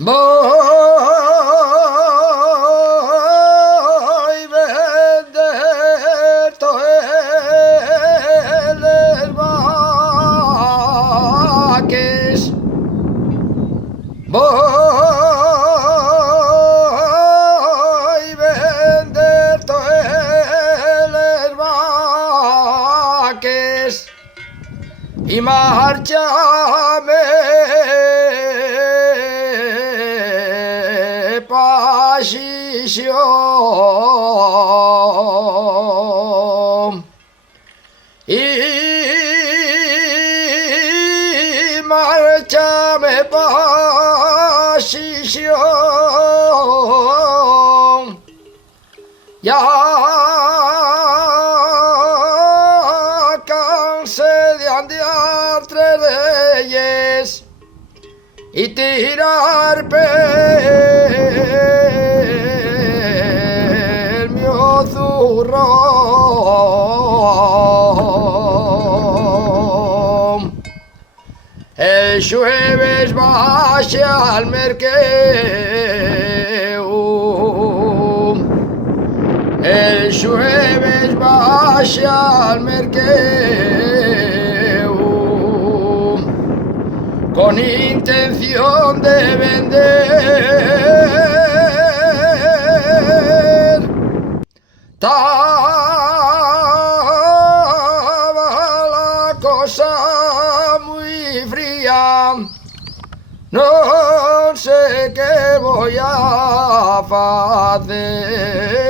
Voy vender todo el vaques. Voy vender todo el vaques y marchame pa' Xición y marchame pa' Xición. Ya cansé de andear tres reyes y tirar pel mío zurrón. El jueves vaig al merqueu, el jueves vaig al merqueu con intención de vender. Estaba la cosa muy fría, no sé qué voy a hacer.